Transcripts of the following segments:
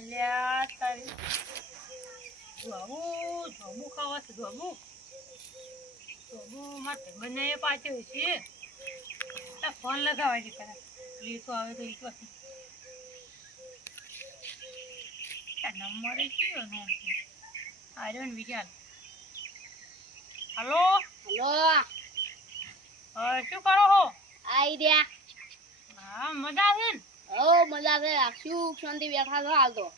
અલ્યા તારી જોબુ ખાવા છે જોબુ મારે બંને પાછો છે ફોન લગાવવા છે ખરા રીતો આવે તો ઈચ્છવા નંબર કયો નો આવ્યો ને વિચાર હલો હેલો શું કરો હો આઈ રહ્યા હા મજા છે ને ઓ મજા છે શું શાંતિ બેઠા છો હાલ તો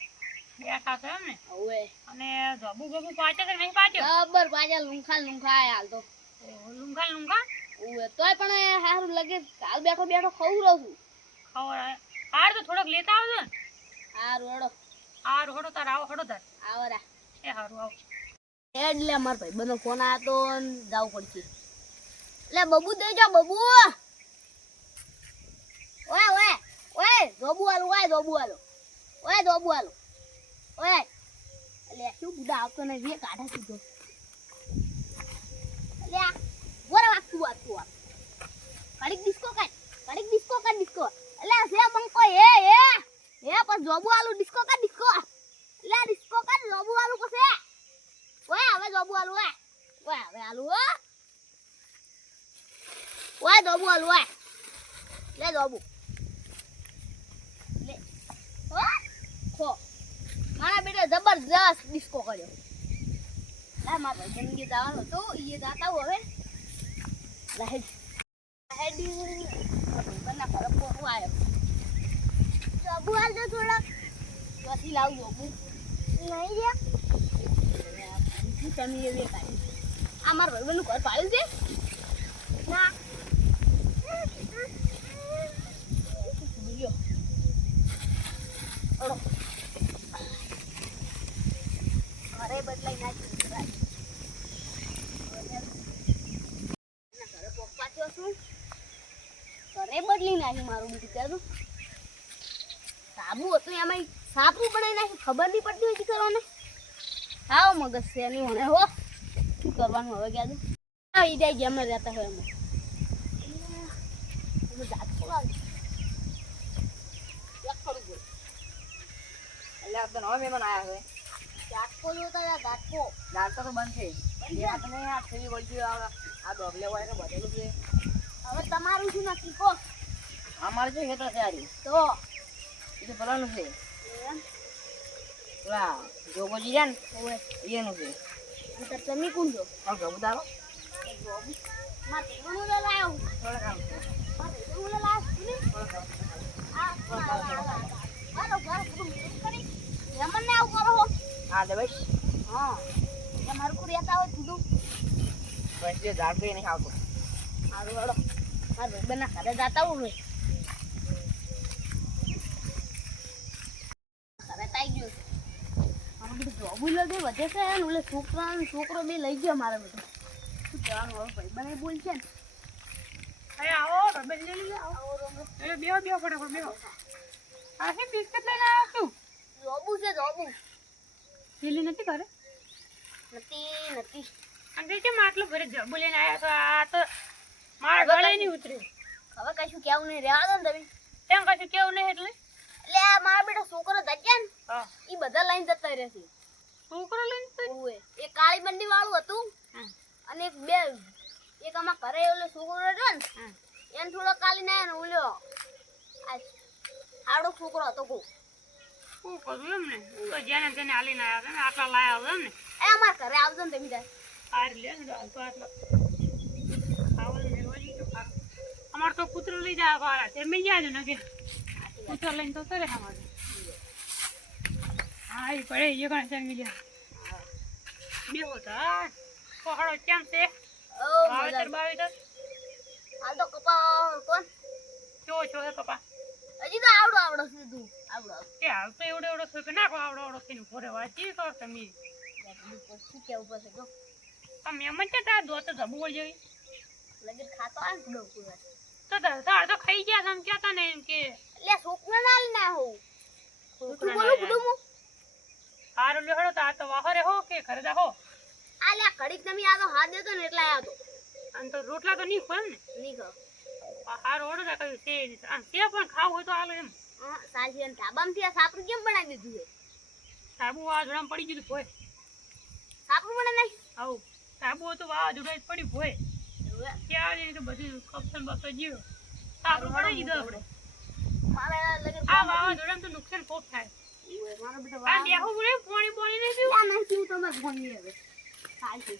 બેઠા છે એમ ને હવે અને જોબુ પાછો કે નહીં પાછો બરાબર પાછા લુંખા હાલ તો લુંગા હવે તોય પણ હારું લગે હાલ બેઠો બેઠો ખાવું રહું છું ખબર હાર તો થોડોક લેતા આવજો ને હારું હેડો હારું હડો તાર આવો હડો તાર આવરા એ હારું આવો એટલે માર ભાઈ બધો ફોન આવ્યો તો જવું પડશે એટલે બબુ દઈ જાઓ બબુ ઓય ઓય ઓય જોબુ આલો ઓય જોબુ આલો ઓય જોબુ આલો ઓય એટલે શું બુડા આવતો ને વે કાઢા સીધો એટલે બોરે વાતું કડીક ડિસ્કો ડિસ્કો એટલે સે બંકો એ પણ જોબુ આલુ ડિસ્કો એટલે ડિસ્કો કર જોબુ આલુ કસે ઓય હવે જોબુ આલુ ઓય હવે આલુ ઓય જોબુ આલુ ઓય લે જોબુ લે ખો મારા બેટા જબરદસ્ત ડિસ્કો કર્યો લા મારા જિંદગી જવાનો તો ઈ જાતા હવે હેડી બના પર પોકો આવ્યો જોબુ આલ દે થોડા પછી લાવ જોબુ નહીં રે તમે એ વે કાઢી આ માર ભાઈબંધનું ઘર પાડ્યું છે ના બોલ્યો ઓડો ઘરે બદલાઈ નાખી ઘરે પપ્પા થયો છું ઘરે બદલી નાખી મારું બીજું કહેતું સાબુ હતું એમાં સાપુ બનાવી નાખી ખબર નહીં પડતી હોય કરવાને આવો મગજ છે નહીં મને હો શું કરવાનું હવે કહેતું આવી જાય જેમ રહેતા હોય એમાં જાત ખોલાવે ખરું બોલ એટલે આ તો નવા મહેમાન આવ્યા છે જાટકો જોતા જાટકો દાંત તો બંધ છે આ તો નહીં આ થેલી વળગી આ ડોબલે હોય કે બધેલું છે હવે તમારું શું નક્કી કહો અમારે છે ખેતર છે આરી તો એ તો પેલાનું છે એમ પેલા જોગોજી છે ને ઓય એનું છે તો તમે કોણ છો આ ગબુ તારો મારે ઘણું લાવ્યો થોડા કામ છે મારે ઘણું લાવ્યો થોડા કામ આ હાલો ઘર બધું મિક્સ કરી રમણને આવું કરો હો હા દે બસ હા તમારું કોઈ રહેતા હોય કીધું બસ જે ઝાડ કઈ નહીં આવતો સારું હેડો મારા ભાઈબંધના ઘરે જાતા હોય ઘરે તાઈ ગયો મારું બધું જોબુ લગે વધે છે ને ઓલે છોકરો બે લઈ ગયો મારા બધું શું કહેવાનું હવે ભાઈબંધ બોલ છે ને અરે આવો રમેશ લઈ લીધો આવો એ બેહો ફટાફટ બેહો આ છે બિસ્કિટ લઈને આવ્યો છું જોબુ છે જોબુ પેલી નથી કરે નથી અને કેમ આટલું ઘરે જબુ લઈને આવ્યા છો આ તો મારા ગળે નહીં ઉતર્યું હવે કશું કેવું નહીં રહેવા દો ને તમે એમ કશું કેવું નહીં એટલે આ મારા બેટા છોકરો જગ્યા ને હા એ બધા લઈને જતા રહેશે છોકરો લઈને તો ઓએ એ કાળી બંડી વાળું હતું અને એક આમાં ઘરે ઓલો છોકરો રહ્યો ને એને થોડો કાલી ના ને ઓલ્યો આડો છોકરો હતો કો શું કરું એમ ને તો જેને તેને હાલીને આવ્યા છે ને આટલા લાયા હોય એમ ને એ અમારા ઘરે આવજો ને તમે તાર આ લે ને તો આટલા ખાવાનું મેળવાની તો અમારે તો કૂતરો લઈ જાય બારા તે મેં જાય ને કે કૂતરો લઈને તો કરે અમારે હા એ પડે એ કણ ચાલ મિલ્યા બેહો તા પહાડો કેમ છે ઓ વાવેતર બાવેતર હાલ તો કપા કોણ કેવો છો એ કપા હજી તો આવડો સીધું આવડો કે હાલ તો એવડો છો કે નાખો આવડો થઈને ઘરે વાંચી તો તમે શું કેવું પડશે જો તમે એમ જ તા દોત જબુ જેવી લગીર ખાતો આ ને પૂરો તો તાર તો ખાઈ ગયા તમે કહેતા ને એમ કે એટલે છોકરો ના ના હો છોકરો બોલું બધું હું હારું લેહડો તો આ તો વાહરે હો કે ઘરે જા હો આ લે ઘડીક તમે આ તો હાથ દેતો ને એટલે આયા તો અને તો રોટલા તો નહીં ખોલ ને નહીં ખાવ હારું ઓડો તા કહ્યું છે પણ ખાવું હોય તો હાલો એમ હા સાચી અને ધાબામાંથી આ સાપરું કેમ બનાવી દીધું છે સાબુ વાવાઝોડામાં પડી ગયું ભોય. સાપરું મને નહીં આવું સાબુ હતું વાવાઝોડા જ પડ્યું ભોય. ત્યાં આવીને તો બધું કપસન બપસન જીવો. સાબુ પડી દીધો આપણે. મારે લગે આ વાવાઝોડામાં તો નુકસાન ખૂબ થાય. મારો બેટો આ દેખો બોલે પાણી પાણી નથી. આ નહીં પીવું તમારે ભણી હવે ચાલશે